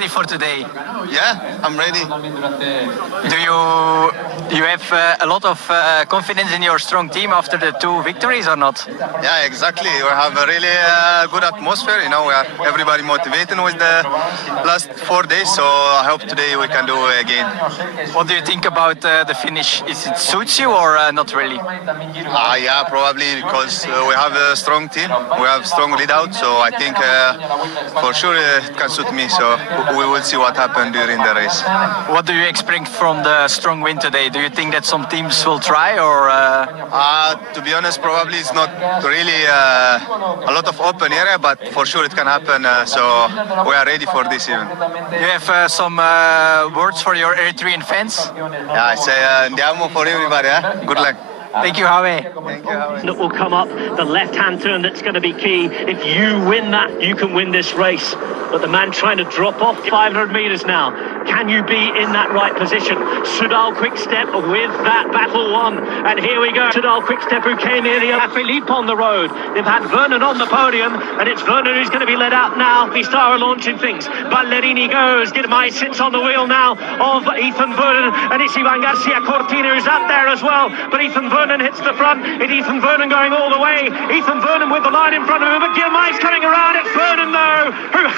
ready for today? Yeah, I'm ready. Do you have a lot of confidence in your strong team after the two victories or not? Yeah, exactly. We have a really good atmosphere. You know, we are everybody motivated with the last 4 days. So I hope today we can do it again. What do you think about the finish? Is it suits you or not really? Yeah, probably because we have a strong team. We have strong lead out. So I think for sure it can suit me. So we will see what happens during the race. What do you expect from the strong win today? Do you think that some teams will try or? To be honest, probably it's not really a lot of open area, but for sure it can happen. So we are ready for this even. You have some words for your Eritrean fans? Yeah, I say andiamo for everybody. Good luck. Thank you, Howie. Thank you. Howie. That will come up, the left-hand turn that's going to be key. If you win that, you can win this race. But the man trying to drop off 500 metres now. Can you be in that right position? Soudal Quick-Step with that battle won. And here we go. Soudal Quick-Step who came in here. Philippe on the road. They've had Vernon on the podium. And it's Vernon who's going to be let out now. Pistara launching things. Ballerini goes. Girmay sits on the wheel now of Ethan Vernon. And it's Ivan Garcia Cortina who's up there as well. But Ethan Vernon hits the front. It's Ethan Vernon going all the way. Ethan Vernon with the line in front of him. But Girmay's coming around. It's Vernon though who